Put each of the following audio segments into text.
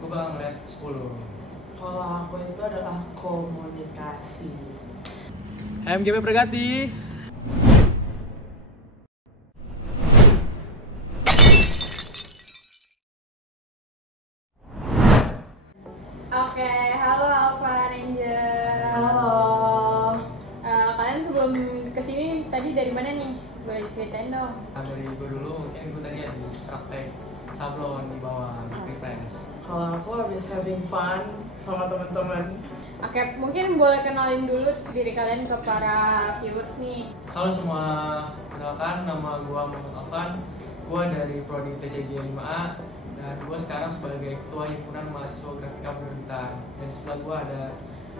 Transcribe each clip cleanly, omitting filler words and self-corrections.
gue bakal ngeliat 10. Kalau aku itu adalah komunikasi. HMGP Pergati. Oke, halo Alpha Ranger. Halo. Kalian sebelum kesini tadi dari mana nih? Boleh ceritain dong. Nah, dari gue dulu, mungkin gue tadi habis praktek sablon di bawah refresh. Kalau aku habis having fun sama teman-teman. Oke, mungkin boleh kenalin dulu diri kalian ke para viewers nih. Halo semua, kenalkan nama gue Muhammad Alvan. Gue dari Prodi TCG 5A dan gue sekarang sebagai Ketua Himpunan Mahasiswa Grafika Penerbitan. Dan di sebelah gue ada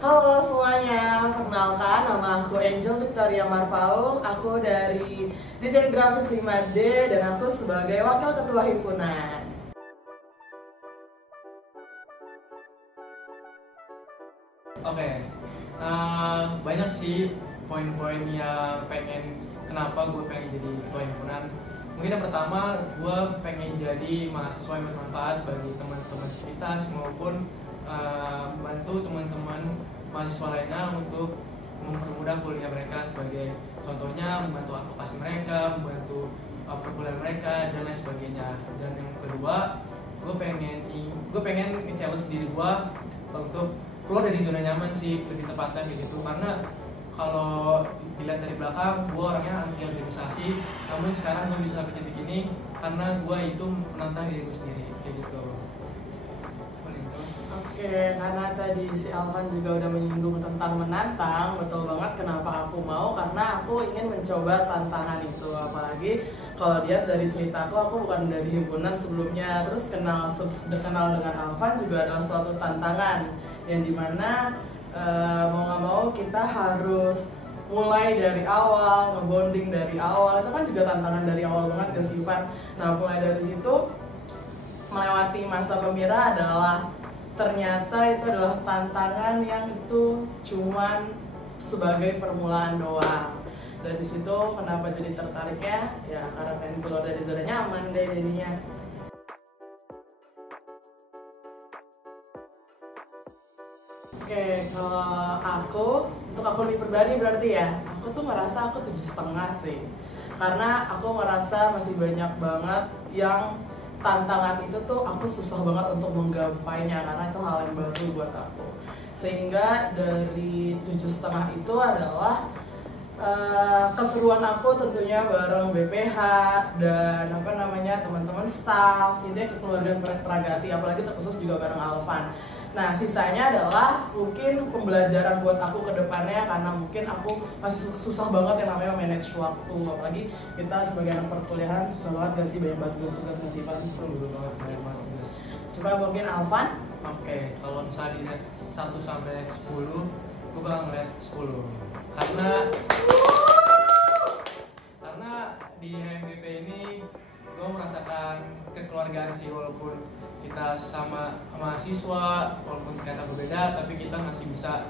Halo semuanya, perkenalkan nama aku Angel Victoria Marpaung. Aku dari Desain Grafis 5D dan aku sebagai Wakil Ketua Himpunan. Oke, banyak sih poin-poin yang kenapa gue pengen jadi ketua himpunan. Mungkin yang pertama, gue pengen jadi mahasiswa yang bermanfaat bagi teman-teman sivitas maupun membantu teman-teman mahasiswa lainnya untuk mempermudah kuliah mereka, sebagai contohnya membantu advokasi mereka, membantu perkuliahan mereka dan lain sebagainya. Dan yang kedua, gue pengen nge-challenge diri gue untuk keluar dari zona nyaman sih, lebih tepatnya di situ. Karena kalau dilihat dari belakang, gue orangnya anti organisasi, namun sekarang gue bisa sampai titik ini karena gue itu menantang diri gue sendiri, kayak gitu. Oke, karena tadi si Alvan juga udah menyinggung tentang menantang, betul banget kenapa aku mau, karena aku ingin mencoba tantangan itu. Apalagi kalau lihat dari ceritaku, aku bukan dari himpunan sebelumnya, terus kenal dengan Alvan juga adalah suatu tantangan yang dimana mau nggak mau kita harus mulai dari awal, ngebonding dari awal. Itu kan juga tantangan dari awal banget ke Sivan. Nah, mulai dari situ melewati masa pemira adalah ternyata itu adalah tantangan yang itu cuman sebagai permulaan doang. Dan di situ kenapa jadi tertariknya? Ya karena pengen keluar dari zona nyaman deh jadinya. Oke, kalau untuk aku lebih pribadi berarti ya, aku tuh ngerasa aku 7,5 sih. Karena aku ngerasa masih banyak banget yang tantangan itu tuh aku susah banget untuk menggapainya, karena itu hal yang baru buat aku. Sehingga dari 7,5 itu adalah keseruan aku tentunya bareng BPH dan teman-teman staff, intinya kekeluargaan Peragati, apalagi terkhusus juga bareng Alvan. Nah, sisanya adalah mungkin pembelajaran buat aku ke depannya, karena mungkin aku masih susah banget yang namanya manage waktu. Apalagi kita sebagai anak perkuliahan susah banget gak sih, banyak banget tugas-tugas nggak sih, Pak? Betul banget, banyak banget tugas. Coba mungkin Alvan? Oke, kalau misalnya dilihat 1 sampai 10, gue bakal ngeliat 10. Karena di HMGP ini gue merasakan kekeluargaan sih, walaupun kita sama mahasiswa, walaupun kata berbeda, tapi kita masih bisa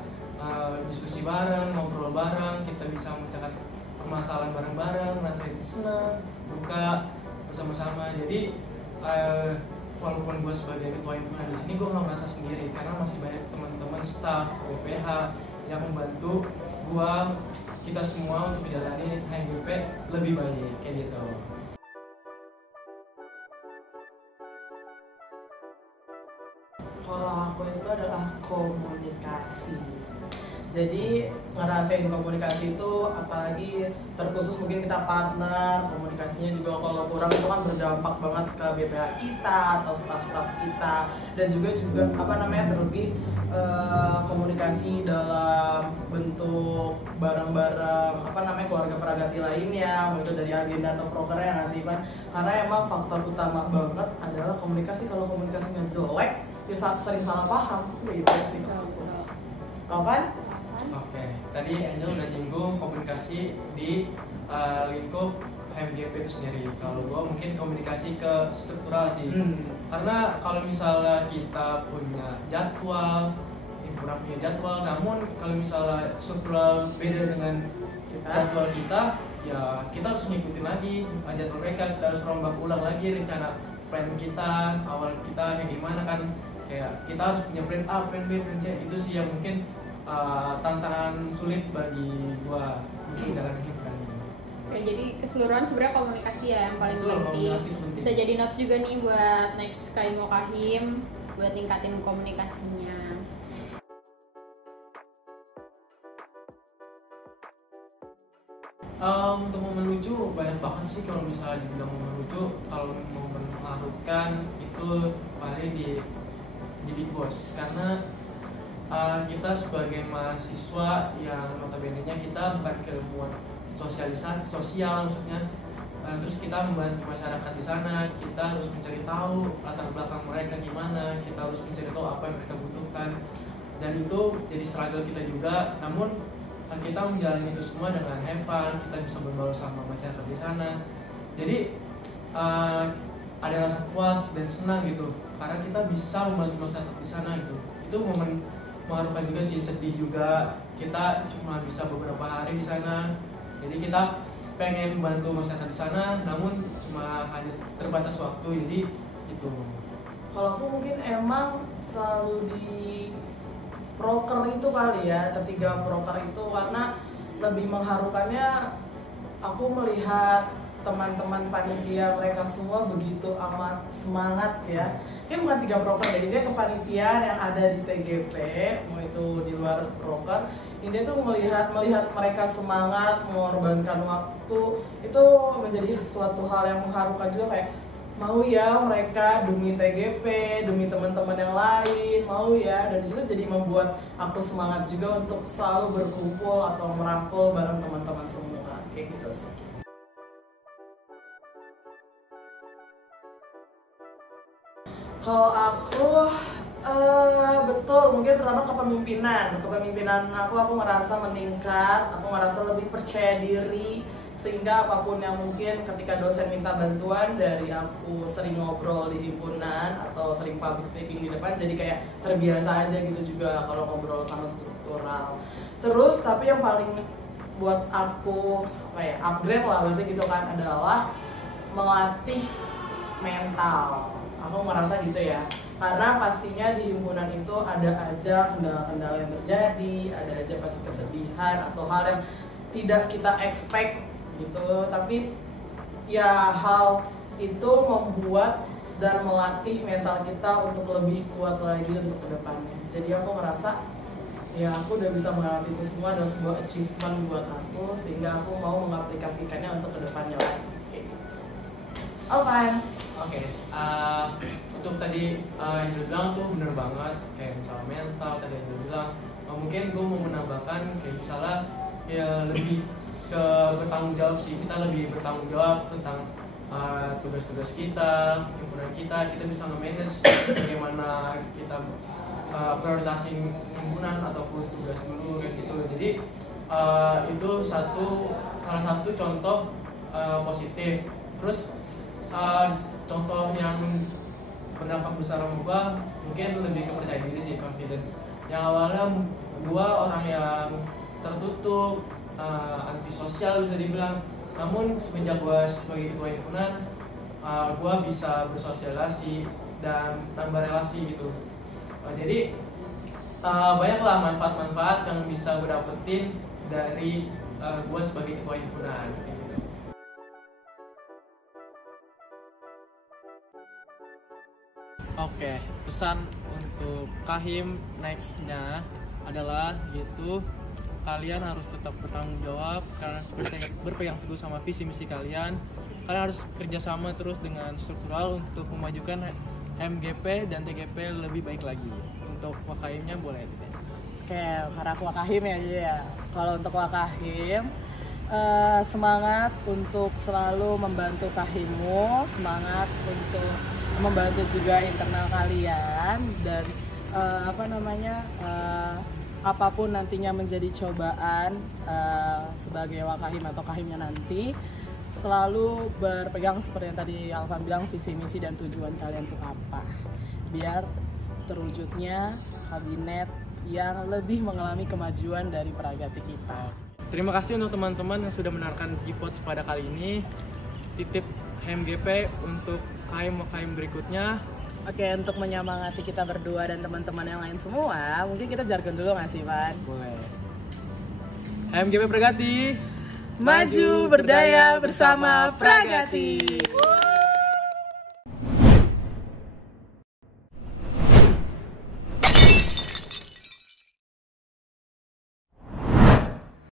diskusi bareng, ngobrol bareng, kita bisa memecahkan permasalahan bareng-bareng, ngerasain senang, duka bersama-sama. Jadi walaupun gue sebagai ketua himpunan di sini, gue nggak merasa sendiri karena masih banyak teman-teman staff BPH yang membantu gue, kita semua untuk menjalani HMGP lebih baik, kayak gitu. Kalau aku itu adalah komunikasi. Jadi ngerasain komunikasi itu, apalagi terkhusus mungkin kita partner, komunikasinya juga kalau kurang itu kan berdampak banget ke BPH kita atau staff-staff kita. Dan juga terlebih komunikasi dalam bentuk bareng-bareng keluarga Peragati lainnya, mau itu dari agenda atau prokernya nggak sih, Pak? Karena emang faktor utama banget adalah komunikasi. Kalau komunikasinya jelek, ya sering salah paham, gitu sih. Kapan? Oke, tadi Angel udah nyinggung komunikasi di lingkup HMGP itu sendiri. Kalau gue mungkin komunikasi ke struktural sih. Karena kalau misalnya kita punya jadwal, himpunan punya jadwal, namun kalau misalnya struktural beda dengan jadwal kita, ya kita harus ngikutin lagi jadwal mereka. Kita harus rombak ulang lagi rencana plan kita, awal kita kayak gimana kan. kayak kita harus punya plan A, plan B, plan C. Itu sih yang mungkin tantangan sulit bagi gua untuk dalam himpunan ini. Oke, jadi keseluruhan sebenarnya komunikasi ya yang paling Betul, penting. komunikasi itu penting. Bisa jadi notes juga nih buat next kali mau kahim, buat tingkatin komunikasinya. Untuk momen lucu banyak banget sih. Kalau misalnya dibilang momen lucu, kalau momen mengharukan itu paling di Big Boss, karena kita sebagai mahasiswa yang notabene-nya kita bukan keilmuan sosial maksudnya, terus kita membantu masyarakat di sana, kita harus mencari tahu latar belakang mereka gimana, kita harus mencari tahu apa yang mereka butuhkan, dan itu jadi struggle kita juga. Namun kita menjalani itu semua dengan have fun, kita bisa berbaur sama masyarakat di sana. Jadi ada rasa puas dan senang gitu, karena kita bisa membantu masyarakat di sana gitu. Itu momen mengharukan juga sih, sedih juga. Kita cuma bisa beberapa hari di sana, jadi kita pengen membantu masyarakat di sana, namun cuma hanya terbatas waktu. Jadi itu. Kalau aku mungkin emang selalu di proker itu kali ya, ketiga proker itu, karena lebih mengharukannya aku melihat teman-teman panitia mereka semua begitu amat semangat ya. Kayak bukan tiga proker deh, intinya kepanitiaan yang ada di TGP, mau itu di luar proker, intinya tuh melihat mereka semangat mengorbankan waktu, itu menjadi suatu hal yang mengharukan juga. Kayak mau ya mereka demi TGP, demi teman-teman yang lain, mau ya, dan disitu jadi membuat aku semangat juga untuk selalu berkumpul atau merangkul bareng teman-teman semua, kayak gitu sih. Kalau aku betul, mungkin pertama kepemimpinan aku merasa meningkat, aku merasa lebih percaya diri, sehingga apapun yang mungkin ketika dosen minta bantuan dari aku, sering ngobrol di himpunan atau sering public speaking di depan, jadi kayak terbiasa aja gitu juga kalau ngobrol sama struktural. Terus tapi yang paling buat aku upgrade lah bahasa gitu kan, adalah melatih mental. Aku merasa gitu ya, karena pastinya di himpunan itu ada aja kendala-kendala yang terjadi, ada aja pasti kesedihan atau hal yang tidak kita expect gitu, tapi ya hal itu membuat dan melatih mental kita untuk lebih kuat lagi untuk kedepannya. Jadi aku merasa ya aku udah bisa melewati itu semua, adalah sebuah achievement buat aku, sehingga aku mau mengaplikasikannya untuk kedepannya lagi kayak gitu. Alvan. Oke, untuk tadi yang Angel bilang tuh bener banget, kayak misalnya mental tadi yang Angel bilang. Mungkin gue mau menambahkan kayak misalnya ya lebih ke bertanggung jawab sih. Kita lebih bertanggung jawab tentang tugas-tugas kita, himpunan kita bisa nge-manage bagaimana kita prioritasin himpunan ataupun tugas dulu kayak gitu. Jadi itu salah satu contoh positif. Terus contoh yang berdampak besar sama gua mungkin lebih ke percaya diri sih, confidence. Yang awalnya gua orang yang tertutup, antisosial bisa dibilang, namun semenjak gua sebagai ketua himpunan, gua bisa bersosialisasi dan tambah relasi gitu. Jadi banyaklah manfaat-manfaat yang bisa gua dapetin dari gua sebagai ketua himpunan. Oke, pesan untuk kahim next-nya adalah gitu, kalian harus tetap bertanggung jawab karena berpegang teguh sama visi misi kalian. Kalian harus kerjasama terus dengan struktural untuk memajukan MGP dan TGP lebih baik lagi. Untuk wakahimnya boleh deh. Oke, karena aku wakahim ya. Kalau untuk wakahim, semangat untuk selalu membantu kahimmu, semangat untuk membantu juga internal kalian, dan apapun nantinya menjadi cobaan sebagai wakahim atau kahimnya nanti, selalu berpegang seperti yang tadi Alvan bilang, visi misi dan tujuan kalian itu apa, biar terwujudnya kabinet yang lebih mengalami kemajuan dari Pragati kita. Terima kasih untuk teman-teman yang sudah mendengarkan G-Pods pada kali ini. Titip HMGP untuk kahim berikutnya. Oke, untuk menyemangati kita berdua dan teman-teman yang lain semua, mungkin kita jargon dulu nggak sih, Van? Boleh. HMGP Pragati. Maju berdaya bersama Pragati.